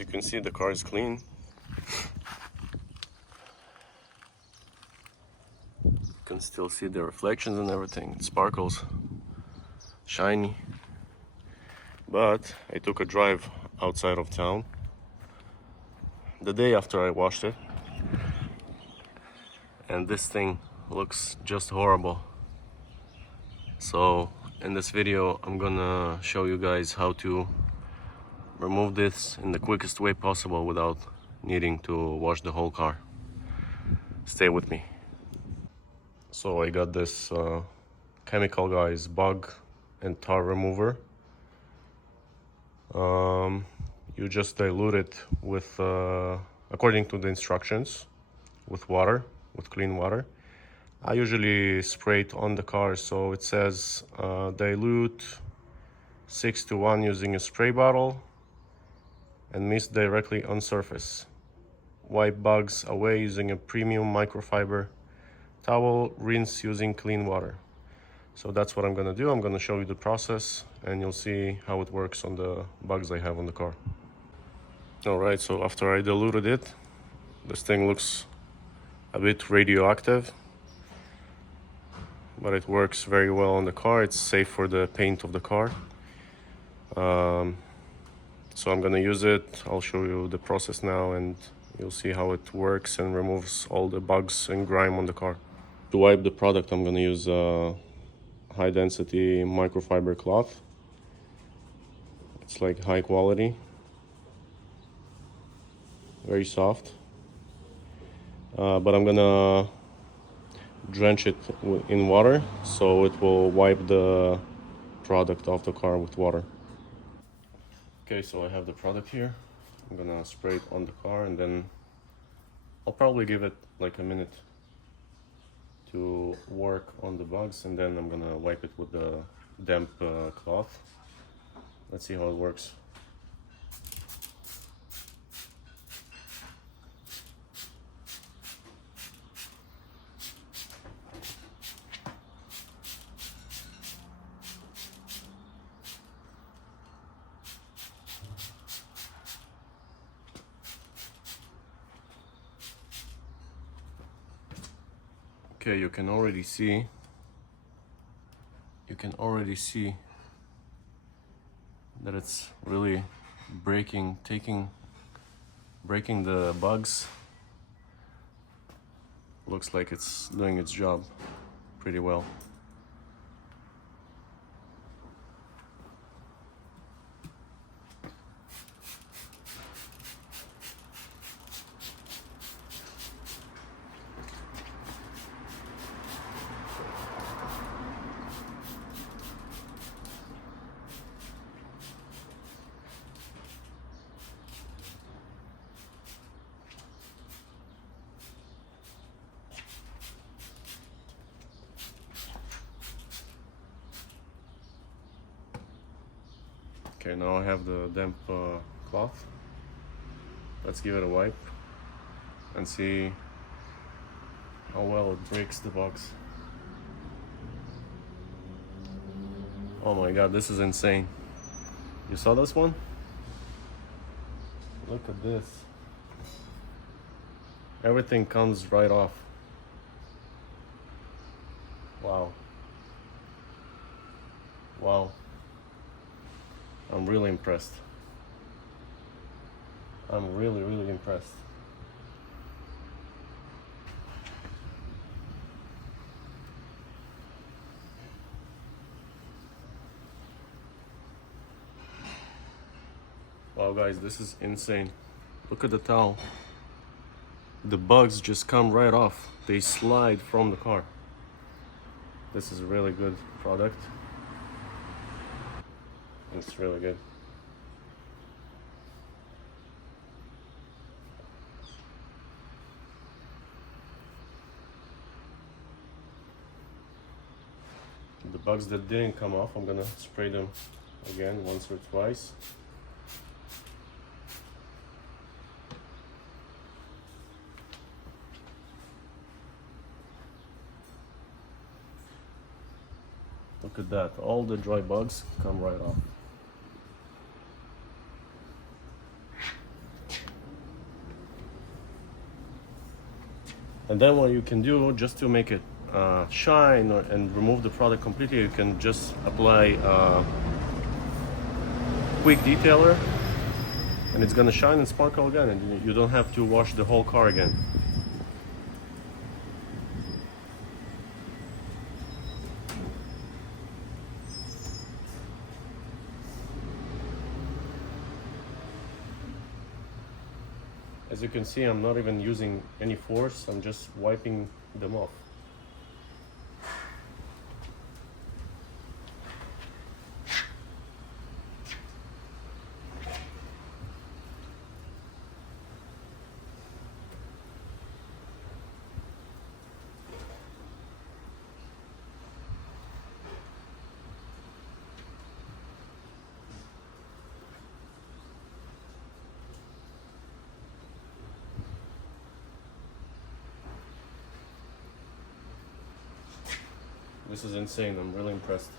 you can see, the car is clean. You can still see the reflections and everything. It sparkles, shiny. But I took a drive outside of town the day after I washed it, and this thing looks just horrible. So in this video I'm gonna show you guys how to remove this in the quickest way possible without needing to wash the whole car. Stay with me. So I got this Chemical Guys bug and tar remover. You just dilute it with according to the instructions, with water, with clean water. I usually spray it on the car, so it says dilute 6:1 using a spray bottle and mist directly on surface. Wipe bugs away using a premium microfiber towel. Rinse using clean water. So that's what I'm gonna do. I'm gonna show you the process and you'll see how it works on the bugs I have on the car. Alright, so after I diluted it, this thing looks a bit radioactive, but it works very well on the car. It's safe for the paint of the car. So I'm gonna use it. I'll show you the process now and you'll see how it works and removes all the bugs and grime on the car. To wipe the product, I'm gonna use a high density microfiber cloth. It's like high quality, very soft. But I'm gonna drench it in water so it will wipe the product off the car with water. Okay, so I have the product here. I'm gonna spray it on the car and then I'll probably give it like a minute to work on the bugs, and then I'm gonna wipe it with the damp cloth. Let's see how it works. Okay, you can already see that it's really breaking the bugs. Looks like it's doing its job pretty well. Okay, now I have the damp cloth. Let's give it a wipe and see how well it breaks the bugs. Oh my god, this is insane. You saw this one? Look at this. Everything comes right off. Wow. Wow. I'm really impressed. I'm really impressed. Wow guys, this is insane. Look at the towel. The bugs just come right off. They slide from the car. This is a really good product. It's really good. The bugs that didn't come off, I'm gonna spray them again once or twice. Look at that, all the dry bugs come right off. And then what you can do, just to make it shine and remove the product completely, you can just apply quick detailer, and it's gonna shine and sparkle again, and you don't have to wash the whole car again. As you can see, I'm not even using any force, I'm just wiping them off. This is insane, I'm really impressed.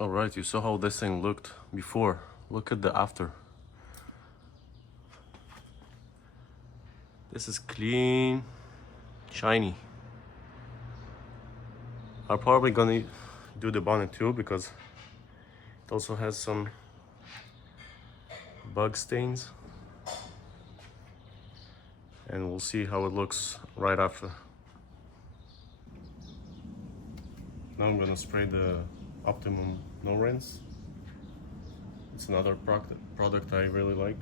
Alright, you saw how this thing looked before. Look at the after. This is clean, shiny. I'm probably gonna do the bonnet too, because it also has some bug stains. And we'll see how it looks right after. Now I'm gonna spray the Optimum No Rinse. It's another product I really like.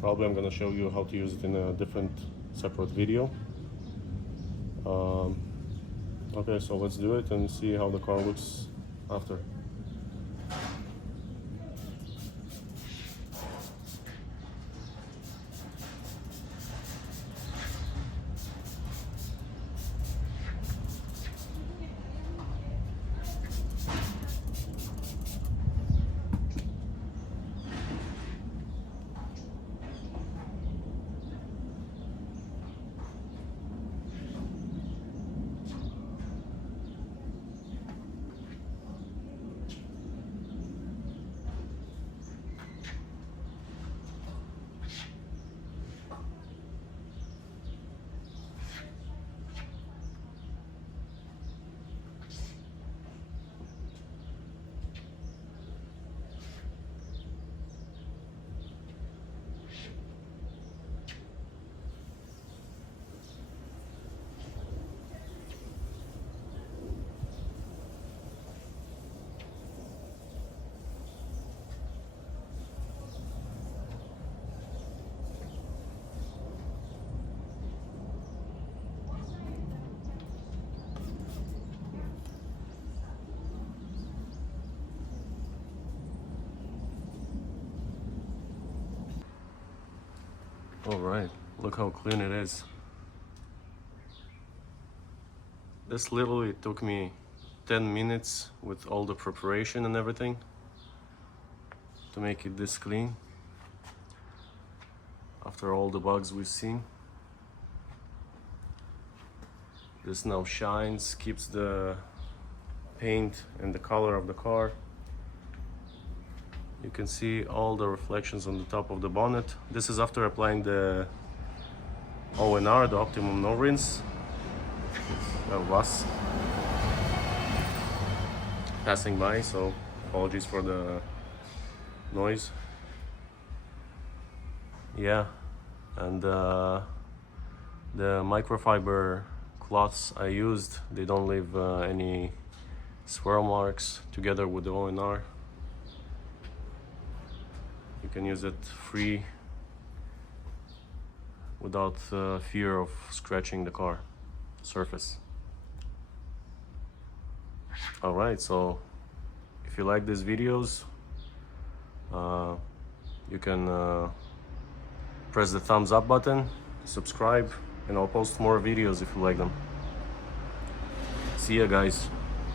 Probably I'm gonna show you how to use it in a different separate video. Okay, so let's do it and see how the car looks after. All right, look how clean it is. This literally took me 10 minutes with all the preparation and everything to make it this clean after all the bugs we've seen. This now shines, keeps the paint and the color of the car. You can see all the reflections on the top of the bonnet. This is after applying the ONR, the Optimum No Rinse. A bus passing by, so apologies for the noise. Yeah, and the microfiber cloths I used, they don't leave any swirl marks together with the ONR. You can use it free without fear of scratching the car surface. Alright, so if you like these videos, you can press the thumbs up button, subscribe, and I'll post more videos if you like them. See ya, guys.